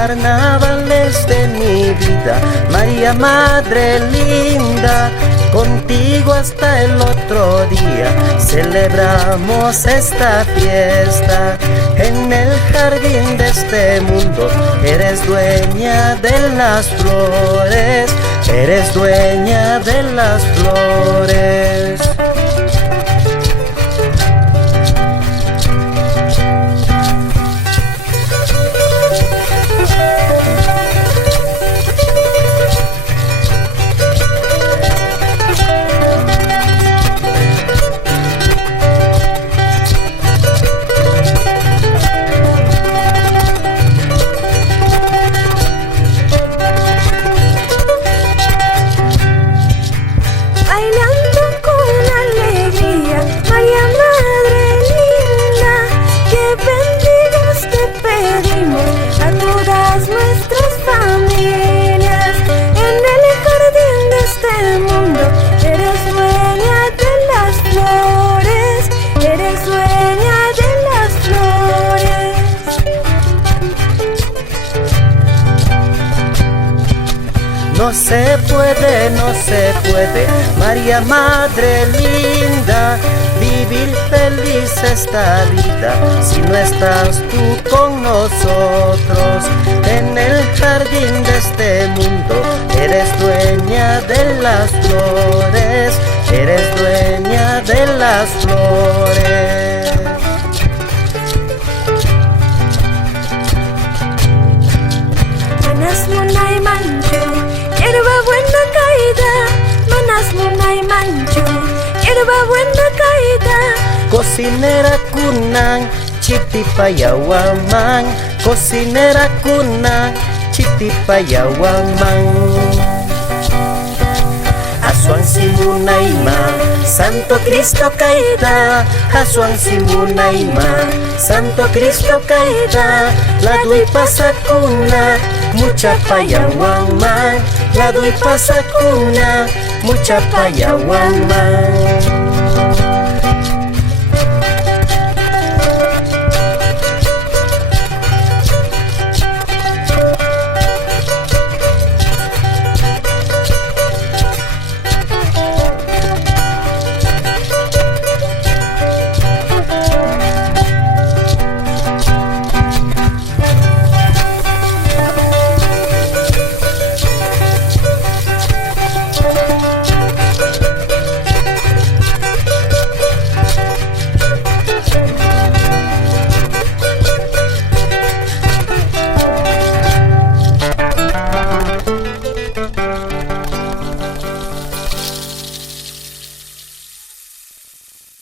carnavales de mi vida. María, madre linda, contigo hasta el otro día celebramos esta fiesta. En el jardín de este mundo eres dueña de las flores, eres dueña de las flores. No se puede, no se puede, María, madre linda, vivir feliz esta vida si no estás tú con nosotros. En el jardín de este mundo eres dueña de las flores, eres dueña de las flores. Manas munay mancho, hierba buena caída. Manas munay mancho, hierba buena caída. Cocinera kunang, chitipayawaman. Cocinera kunang, chitipayawaman. Asuang simunaima, Santo Cristo caída. Asuang simunaima, Santo Cristo caída. Ladui pasakuna, mucha payawaman. Ladui pasakuna, mucha payawaman.